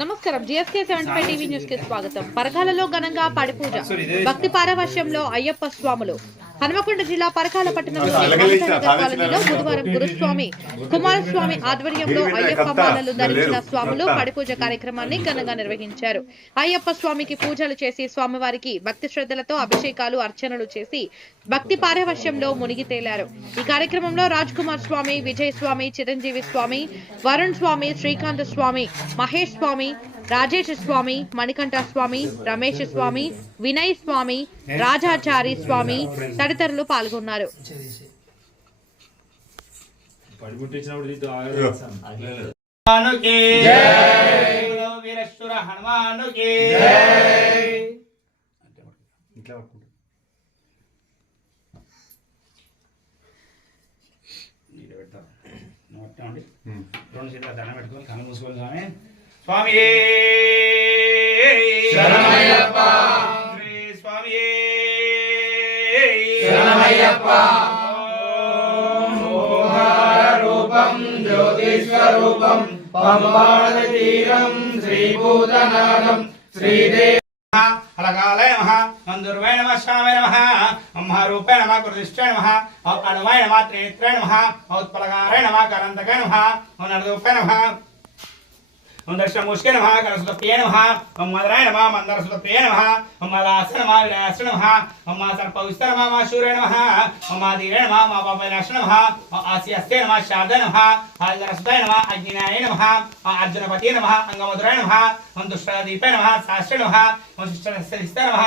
నమస్కారం. GSK seventy five TV న్యూస్కి స్వాగతం. పరకాలలో ఘనంగా పడి పూజ భక్తి పారవశ్యంలో అయ్యప్ప స్వాములు. హనుమకొండ జిల్లా పరకాల కాలనీలో బుధవారం గురుస్వామి కుమారస్వామి ఆధ్వర్యంలో అయ్యప్ప మాలలు ధరించిన స్వాములు పడిపూజ కార్యక్రమాన్ని ఘనంగా నిర్వహించారు. అయ్యప్ప స్వామికి పూజలు చేసి స్వామివారికి భక్తి శ్రద్ధలతో అభిషేకాలు అర్చనలు చేసి భక్తి పారవశ్యంలో మునిగి తేలారు. ఈ కార్యక్రమంలో రాజ్ కుమార్ స్వామి విజయ్ స్వామి చిరంజీవి స్వామి వరుణ్ స్వామి శ్రీకాంత్ స్వామి మహేష్ స్వామి రాజేష్ స్వామి మణికంఠ స్వామి రమేష్ స్వామి వినయ్ స్వామి రాజాచారి స్వామి తదితరులు పాల్గొన్నారు. రెండు చేతుల దండం పెట్టుకొని కళ్ళు మూసుకోవాలి స్వామి స్వామి శరణమయ్యప్ప శరణమయ్యప్ప రూపం జ్యోతిస్వరూపం పంబాళ తీరం శ్రీభూతనాథం శ్రీదేవ అలగాలయ నమ. నందుర్వై నమ శ్యామై నమ. అమ్మారూపై నమ కృతిష్ఠై నమ. అణువై నమ త్రేత్రై నమ. ఔత్పలగారై నమ కరంతకై నమ. నరదూపై నమ దర్శనముష్కే నమ కరసుతప్రియ నమ మదరాయ నమ మందరసుతప్రియ నమ మలాస నమ విలాస నమ మమ సర్పవిస్త నమ మా శూర్య నమ మమ ధీర నమ మా పాపవినాశ నమ ఆస్యస్తే నమ శారద నమ ఆదరసుతాయ నమ అగ్నినాయ నమ అర్జునపతి నమ అంగమధురాయ నమ దుష్టదీపే నమ శాస్త్ర నమ శిష్ట నమ